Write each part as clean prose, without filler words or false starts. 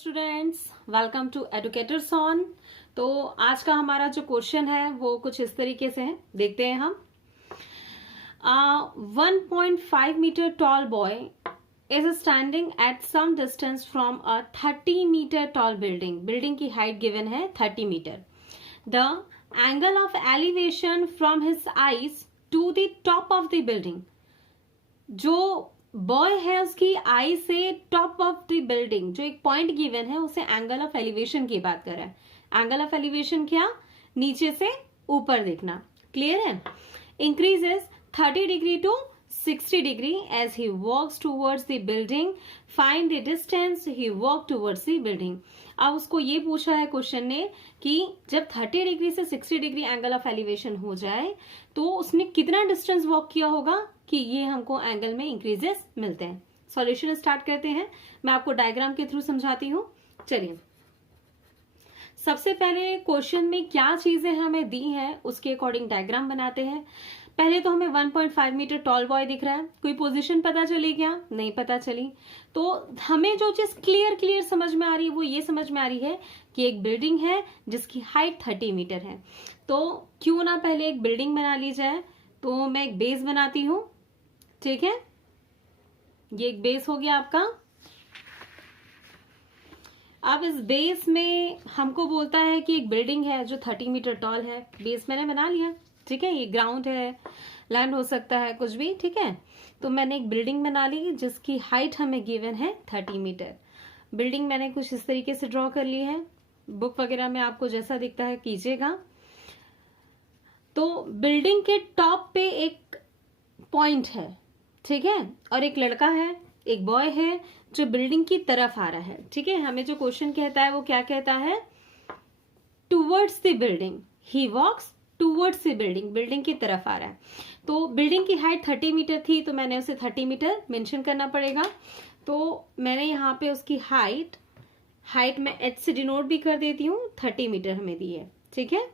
Students, welcome to educators on. तो आज का हमारा जो क्वेश्चन है वो कुछ इस तरीके से है, देखते हैं हम। 1.5 metre tall boy is standing at some distance from a 30 metre tall building. Building की हाइट गिवन है 30 metre. The angle of elevation from his eyes to the top of the building. जो बॉय है उसकी आई से top of the building जो एक point given है उसे एंगल ऑफ एलिवेशन की बात कर रहा है। एंगल ऑफ एलिवेशन क्या? नीचे से ऊपर देखना। क्लियर है? Increases 30 degree to 60 degree as he walks towards the building. Find the distance he walk towards the building. अब उसको ये पूछा है क्वेश्चन ने कि जब 30 डिग्री से 60 डिग्री एंगल ऑफ एलिवेशन हो जाए तो उसने कितना डिस्टेंस वॉक किया होगा कि ये हमको एंगल में इंक्रीजेस मिलते हैं। सॉल्यूशन स्टार्ट करते हैं। मैं आपको डायग्राम के थ्रू समझाती हूँ। चलिए, सबसे पहले क्वेश्चन में क्या चीजें हमें दी हैं उसके अकॉर्डिंग डायग्राम बनाते हैं। पहले तो हमें 1.5 मीटर टॉल बॉय दिख रहा है। कोई पोजीशन पता चली क्या? नहीं पता चली। तो हमें जो चीज क्लियर समझ में आ रही है वो ये समझ में आ रही है कि एक बिल्डिंग है जिसकी हाइट 30 मीटर है। तो क्यों ना पहले एक बिल्डिंग बना ली जाए। तो मैं एक बेस बनाती हूं। ठीक है, ये एक बेस हो गया आपका। अब इस बेस में हमको बोलता है कि एक बिल्डिंग है जो 30 मीटर टॉल है। बेस मैंने बना लिया। ठीक है, ये ग्राउंड है, लैंड हो सकता है, कुछ भी। ठीक है, तो मैंने एक बिल्डिंग बना ली जिसकी हाइट हमें गिवन है 30 मीटर। बिल्डिंग मैंने कुछ इस तरीके से ड्रॉ कर ली है। बुक वगैरह में आपको जैसा दिखता है कीजिएगा। तो बिल्डिंग के टॉप पे एक पॉइंट है, ठीक है, और एक लड़का है, एक बॉय है जो बिल्डिंग की तरफ आ रहा है। ठीक है, हमें जो क्वेश्चन कहता है वो क्या कहता है? Towards the building he walks towards the building. Building की तरफ आ रहा है। तो बिल्डिंग की हाइट 30 मीटर थी तो मैंने उसे 30 मीटर मेंशन करना पड़ेगा। तो मैंने यहाँ पे उसकी हाइट में h से डिनोट भी कर देती हूँ। 30 मीटर हमें दी है। ठीक है,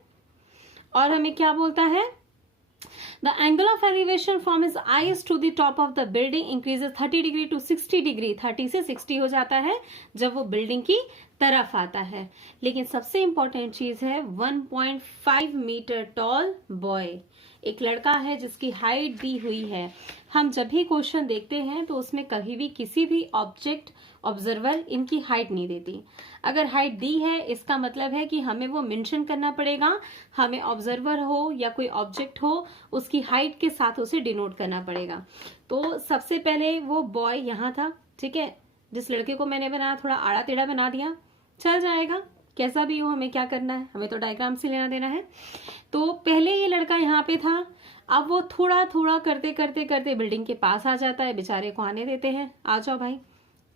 और हमें क्या बोलता है? The angle of elevation from his eyes to the top of the building increases 30 degree to 60 degree। 30 से 60 हो जाता है जब वो बिल्डिंग की तरफ आता है। लेकिन सबसे इंपॉर्टेंट चीज है 1.5 मीटर टॉल बॉय। एक लड़का है जिसकी हाइट दी हुई है। हम जब भी क्वेश्चन देखते हैं तो उसमें कभी भी किसी भी ऑब्जेक्ट ऑब्जर्वर इनकी हाइट नहीं देती। अगर हाइट दी है इसका मतलब है कि हमें वो मेंशन करना पड़ेगा। हमें ऑब्जर्वर हो या कोई ऑब्जेक्ट हो उसकी हाइट के साथ उसे डिनोट करना पड़ेगा। तो सबसे पहले वो बॉय यहाँ था। ठीक है, जिस लड़के को मैंने बनाया थोड़ा आड़ा टेढ़ा बना दिया, चल जाएगा। कैसा भी हो, हमें क्या करना है? हमें तो डायग्राम से लेना देना है। तो पहले ये लड़का यहाँ पे था। अब वो थोड़ा थोड़ा करते करते करते बिल्डिंग के पास आ जाता है। बेचारे को आने देते हैं। आ जाओ भाई।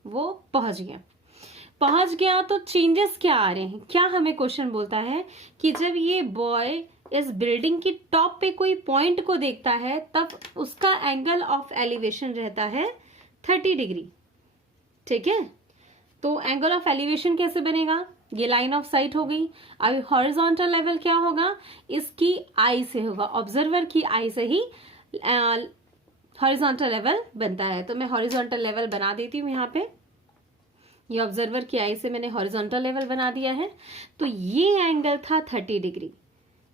वो पहुंच गया तो चेंजेस क्या आ रहे हैं? क्या हमें क्वेश्चन बोलता है कि जब ये बॉय इस बिल्डिंग की टॉप पे कोई पॉइंट को देखता है तब उसका एंगल ऑफ एलिवेशन रहता है 30 डिग्री। ठीक है, तो एंगल ऑफ एलिवेशन कैसे बनेगा? ये लाइन ऑफ साइट हो गई। अब हॉरिजॉन्टल लेवल क्या होगा? इसकी आई से होगा, ऑब्जर्वर की आई से ही हॉरिजॉन्टल लेवल बनता है। तो मैं हॉरिजॉन्टल लेवल बना देती हूँ यहाँ पे। ये ऑब्जर्वर की आई से मैंने हॉरिजॉन्टल लेवल बना दिया है। तो ये एंगल था 30 degree,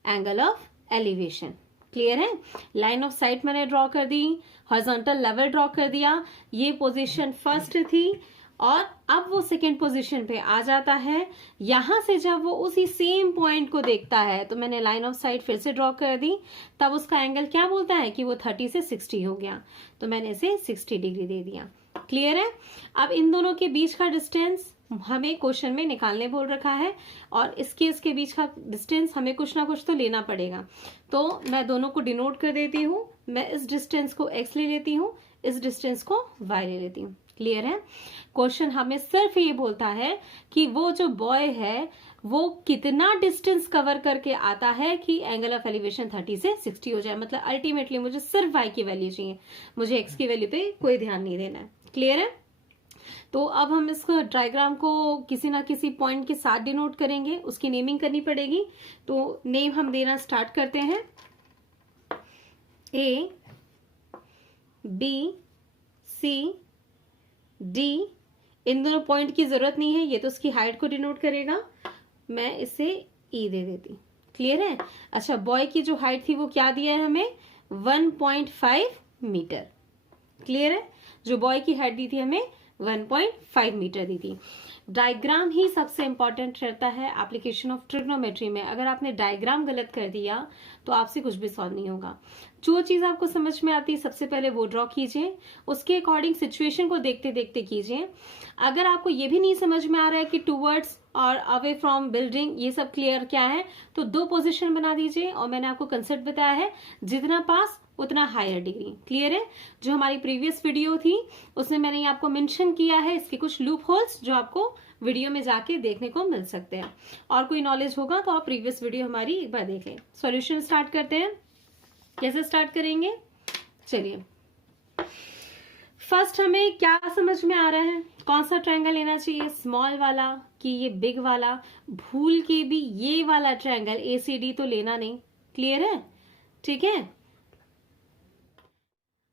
angle of elevation. Clear है? लाइन ऑफ साइट मैंने ड्रॉ कर दी, हॉरिजॉन्टल लेवल ड्रॉ कर दिया। ये पोजीशन फर्स्ट थी और अब वो सेकेंड पोजीशन पे आ जाता है। यहां से जब वो उसी सेम पॉइंट को देखता है तो मैंने लाइन ऑफ साइट फिर से ड्रॉ कर दी। तब उसका एंगल क्या बोलता है कि वो 30 से 60 हो गया। तो मैंने इसे 60 डिग्री दे दिया। क्लियर है? अब इन दोनों के बीच का डिस्टेंस हमें क्वेश्चन में निकालने बोल रखा है और इसके बीच का डिस्टेंस हमें कुछ ना कुछ तो लेना पड़ेगा। तो मैं दोनों को डिनोट कर देती हूँ। मैं इस डिस्टेंस को x ले लेती हूँ, इस डिस्टेंस को y ले लेती हूँ। क्लियर है? क्वेश्चन हमें सिर्फ ये बोलता है कि वो जो बॉय है वो कितना डिस्टेंस कवर करके आता है कि एंगल ऑफ एलिवेशन 30 से 60 हो जाए। मतलब अल्टीमेटली मुझे सिर्फ y की वैल्यू चाहिए, मुझे x की वैल्यू पे कोई ध्यान नहीं देना है। क्लियर है? तो अब हम इसको डायग्राम को किसी ना किसी पॉइंट के साथ डिनोट करेंगे, उसकी नेमिंग करनी पड़ेगी। तो नेम हम देना स्टार्ट करते हैं। A, B, C, D, इन दोनों पॉइंट की जरूरत नहीं है, ये तो उसकी हाइट को डिनोट करेगा, मैं इसे ई दे देती। क्लियर है? अच्छा, बॉय की जो हाइट थी वो क्या दिया है हमें, 1.5 मीटर। क्लियर है? जो बॉय की हाइट दी थी हमें 1.5 मीटर दी थी। डायग्राम ही सबसे इंपॉर्टेंट रहता है एप्लीकेशन ऑफ ट्रिग्नोमेट्री में। अगर आपने डायग्राम गलत कर दिया तो आपसे कुछ भी सॉल्व नहीं होगा। जो चीज आपको समझ में आती है सबसे पहले वो ड्रॉ कीजिए, उसके अकॉर्डिंग सिचुएशन को देखते देखते कीजिए। अगर आपको ये भी नहीं समझ में आ रहा है कि टूवर्ड्स और अवे फ्रॉम बिल्डिंग ये सब क्लियर क्या है, तो 2 पोजीशन बना दीजिए। और मैंने आपको कंसेप्ट बताया है, जितना पास उतना हायर डिग्री। क्लियर है? जो हमारी प्रीवियस वीडियो थी उसमें मैंने आपको मेंशन किया है इसके कुछ लूप होल्स, जो आपको वीडियो में जाके देखने को मिल सकते हैं। और कोई नॉलेज होगा तो आप प्रीवियस वीडियो हमारी एक बार देख लें। सॉल्यूशन स्टार्ट करते हैं। कैसे स्टार्ट करेंगे? चलिए, फर्स्ट हमें क्या समझ में आ रहा है, कौन सा ट्रायंगल लेना चाहिए, स्मॉल वाला कि ये बिग वाला? भूल के भी ये वाला ट्रायंगल ACD तो लेना नहीं। क्लियर है? ठीक है?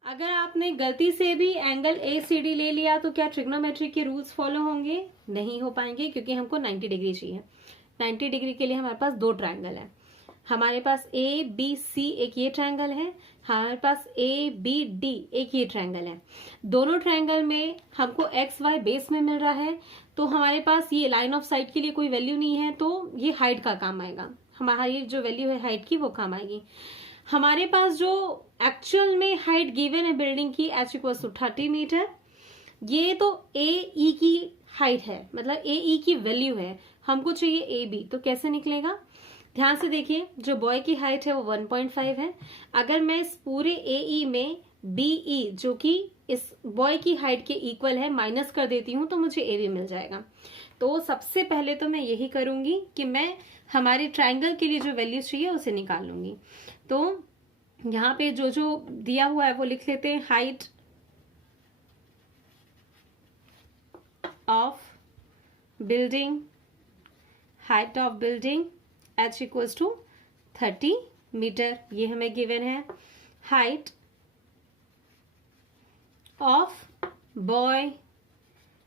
अगर आपने गलती से भी एंगल ACD ले लिया तो क्या ट्रिग्नोमेट्री के रूल्स फॉलो होंगे? नहीं हो पाएंगे, क्योंकि हमको 90 डिग्री चाहिए। 90 डिग्री के लिए हमारे पास 2 ट्रायंगल है। हमारे पास ABC एक ये ट्रायंगल है, हमारे पास ABD एक ये ट्रायंगल है। दोनों ट्रायंगल में हमको XY बेस में मिल रहा है, तो हमारे पास ये लाइन ऑफ साइट के लिए कोई वैल्यू नहीं है, तो ये हाइट का काम आएगा। हमारी जो वैल्यू है हाइट की वो काम आएगी। हमारे पास जो एक्चुअल में हाइट गिवन है बिल्डिंग की h=30 मीटर, ये तो AE की हाइट है, मतलब AE की वैल्यू है। हमको चाहिए AB, तो कैसे निकलेगा? ध्यान से देखिए, जो बॉय की हाइट है वो 1.5 है। अगर मैं इस पूरे AE में BE जो कि इस बॉय की हाइट के इक्वल है माइनस कर देती हूँ तो मुझे AB मिल जाएगा। तो सबसे पहले तो मैं यही करूंगी कि मैं हमारे ट्रायंगल के लिए जो वैल्यू चाहिए उसे निकाल लूंगी। तो यहाँ पे जो जो दिया हुआ है वो लिख लेते हैं। Height of building, height of building h=30 metre, ये हमें गिवन है। हाइट ऑफ बॉय,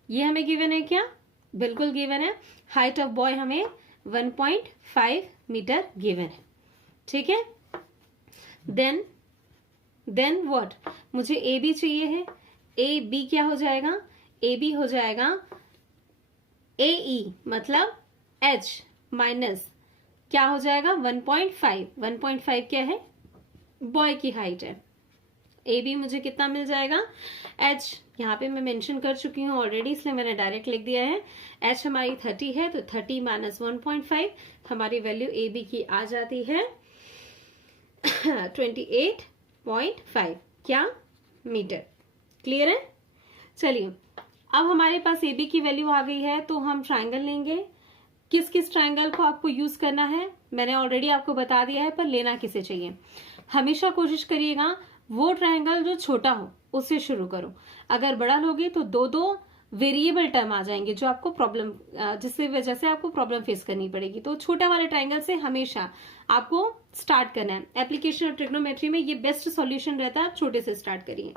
ये हमें गिवन है क्या? बिल्कुल गिवन है। हाइट ऑफ बॉय हमें 1.5 मीटर गिवन है। ठीक है? Then what? मुझे AB चाहिए है। AB क्या हो जाएगा? AB हो जाएगा AE, मतलब H माइनस क्या हो जाएगा? 1.5। 1.5 क्या है? बॉय की हाइट है। AB मुझे कितना मिल जाएगा? H यहाँ पे मैं मेंशन कर चुकी हूँ ऑलरेडी, इसलिए मैंने डायरेक्ट लिख दिया है। H हमारी 30 है, तो 30 माइनस 1.5 हमारी वैल्यू AB की आ जाती है 28.5 क्या? मीटर। क्लियर है? चलिए, अब हमारे पास AB की वैल्यू आ गई है, तो हम ट्रायंगल लेंगे। किस किस ट्रायंगल को आपको यूज करना है मैंने ऑलरेडी आपको बता दिया है, पर लेना किसे चाहिए? हमेशा कोशिश करिएगा वो ट्रायंगल जो छोटा हो उससे शुरू करो। अगर बड़ा लोगे तो 2 वेरिएबल टर्म आ जाएंगे, जो आपको प्रॉब्लम, जिससे वजह से आपको प्रॉब्लम फेस करनी पड़ेगी। तो छोटा वाले ट्रायंगल से हमेशा आपको स्टार्ट करना है। एप्लीकेशन ऑफ ट्रिग्नोमेट्री में ये बेस्ट सॉल्यूशन रहता है, आप छोटे से स्टार्ट करिए।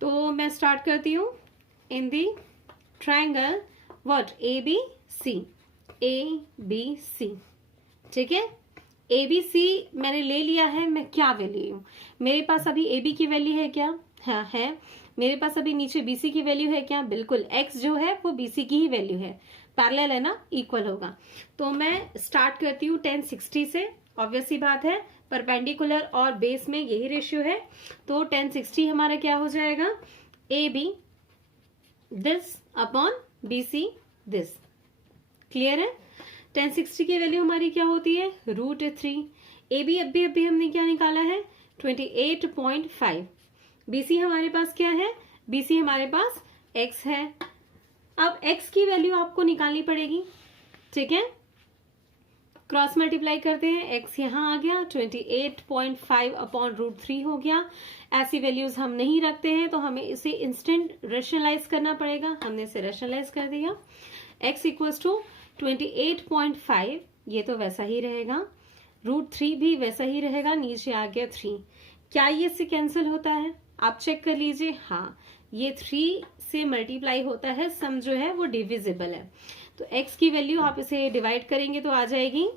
तो मैं स्टार्ट करती हूँ इन दी ट्रायंगल व्हाट? ABC। ठीक है? ABC मैंने ले लिया है। मैं क्या वैल्यू हूँ? मेरे पास अभी AB की वैल्यू है क्या? हाँ है। मेरे पास अभी नीचे BC की वैल्यू है क्या? बिल्कुल। X जो है वो BC की ही वैल्यू है, पैरेलल है ना, इक्वल होगा। तो मैं स्टार्ट करती हूँ 1060 से। ऑब्वियस सी बात है, परपेंडिकुलर और बेस में यही रेशियो है। तो 1060 हमारा क्या हो जाएगा? AB this upon BC this. Clear है? 1060 की वैल्यू हमारी क्या होती है? √3। AB अभी हमने क्या निकाला है? 28.5। BC हमारे पास क्या है? BC हमारे पास X है। अब X की वैल्यू आपको निकालनी पड़ेगी। ठीक है? क्रॉस मल्टीप्लाई करते हैं। X यहाँ आ गया, 28.5 अपॉन √3 हो गया। ऐसी वैल्यूज हम नहीं रखते हैं, तो हमें इसे इंस्टेंट रेशनलाइज करना पड़ेगा। हमने इसे रेशनलाइज कर दिया। X = 28.5, ये तो वैसा ही रहेगा। √3 भी वैसा ही रहेगा, नीचे आ गया 3। क्या ये इससे कैंसिल होता है? आप चेक कर लीजिए। हाँ, ये 3 से मल्टीप्लाई होता है, सम जो है वो डिविजिबल है। तो x की वैल्यू आप इसे डिवाइड करेंगे तो आ जाएगी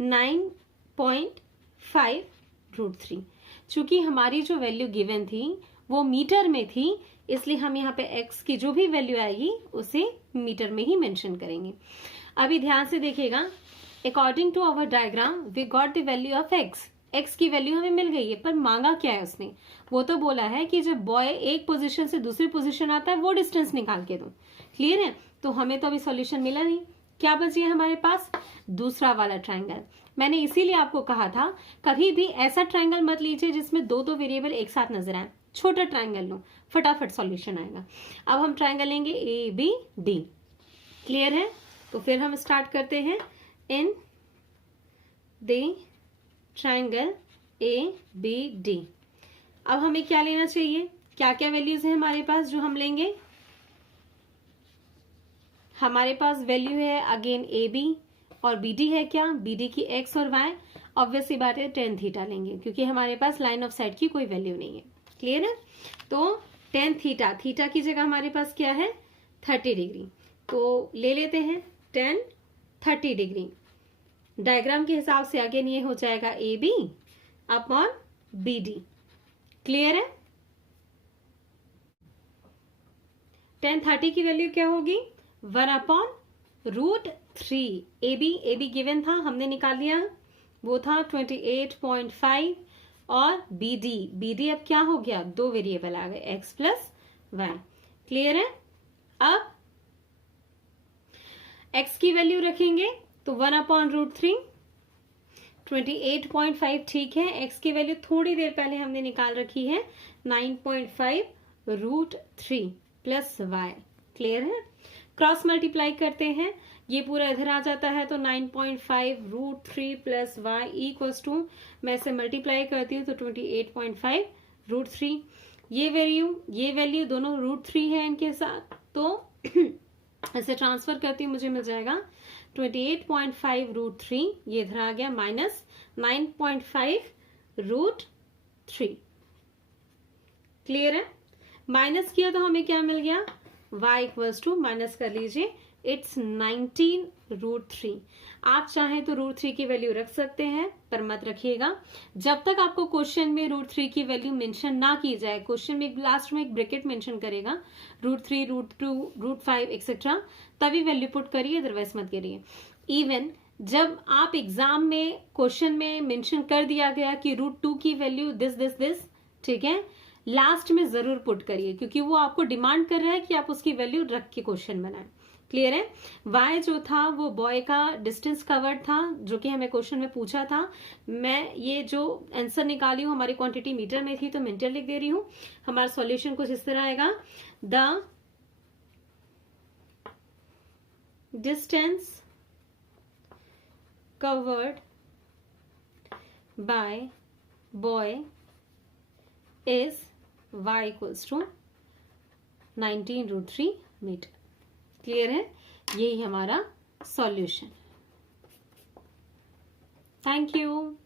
9.5√3। चूंकि हमारी जो वैल्यू गिवन थी वो मीटर में थी, इसलिए हम यहाँ पे x की जो भी वैल्यू आएगी उसे मीटर में ही मेंशन करेंगे। अभी ध्यान से देखिएगा, according to our diagram we got the value of x की वैल्यू हमें मिल गई है, पर मांगा क्या है उसने? वो तो बोला है कि जब बॉय एक पोजीशन से दूसरी पोजीशन आता है वो डिस्टेंस निकाल के दो। क्लियर है? तो हमें तो अभी सॉल्यूशन मिला नहीं, क्या बची है हमारे पास? दूसरा वाला ट्रायंगल। मैंने इसीलिए आपको कहा था कभी भी ऐसा ट्रायंगल मत लीजिए जिसमें दो दो वेरिएबल एक साथ नजर आए। छोटा ट्रायंगल लो, फटाफट सॉल्यूशन आएगा। अब हम ट्रायंगल लेंगे ABD। क्लियर है? तो फिर हम स्टार्ट करते हैं। इन द ट्रायंगल ABD अब हमें क्या लेना चाहिए? क्या क्या वैल्यूज है हमारे पास जो हम लेंगे? हमारे पास वैल्यू है अगेन AB और BD है क्या? BD की x और y। ऑब्वियसली बात है tan थीटा लेंगे क्योंकि हमारे पास लाइन ऑफ साइट की कोई वैल्यू नहीं है। क्लियर है? तो tan थीटा, थीटा की जगह हमारे पास क्या है? 30 डिग्री। तो ले लेते हैं tan 30 डिग्री। डायग्राम के हिसाब से अगेन ये हो जाएगा AB अपॉन BD। क्लियर है? tan 30 की वैल्यू क्या होगी? 1/√3। AB गिवन था, हमने निकाल लिया, वो था 28.5। और BD अब क्या हो गया? दो वेरिएबल आ गए, x प्लस वाई। क्लियर है? अब x की वैल्यू रखेंगे तो 1/√3, 28.5 ठीक है। x की वैल्यू थोड़ी देर पहले हमने निकाल रखी है 9.5√3 प्लस y। क्लियर है? क्रॉस मल्टीप्लाई करते हैं, ये पूरा इधर आ जाता है तो 9.5√3 प्लस y इक्वल्स टू, मैं इसे मल्टीप्लाई करती हूँ तो 28.5√3। ये वैल्यू दोनों √3 है इनके साथ, तो इसे ट्रांसफर करती हूँ, मुझे मिल जाएगा 28.5√3, ये इधर आ गया माइनस 9.5√3। क्लियर है? माइनस किया तो हमें क्या मिल गया? y इक्वल्स टू, माइनस कर लीजिए, इट्स 19√3। आप चाहें तो √3 की वैल्यू रख सकते हैं, पर मत रखिएगा जब तक आपको क्वेश्चन में √3 की वैल्यू मेंशन ना की जाए। क्वेश्चन में लास्ट में एक ब्रैकेट मेंशन करेगा, √3, √2, √5 एक्सेट्रा, तभी वैल्यू पुट करिए, अदरवाइज मत करिए। इवन जब आप एग्जाम में क्वेश्चन में मेंशन कर दिया गया कि √2 की वैल्यू दिस, ठीक है, लास्ट में जरूर पुट करिए क्योंकि वो आपको डिमांड कर रहा है कि आप उसकी वैल्यू रख के क्वेश्चन बनाएं। क्लियर है? y जो था वो बॉय का डिस्टेंस कवर्ड था, जो कि हमें क्वेश्चन में पूछा था। मैं ये जो आंसर निकाली हूँ, हमारी क्वांटिटी मीटर में थी तो मीटर लिख दे रही हूँ। हमारा सॉल्यूशन कुछ इस तरह आएगा, the distance covered by boy is y equals to 19√3 metre. Clear है? यही हमारा सॉल्यूशन। Thank you.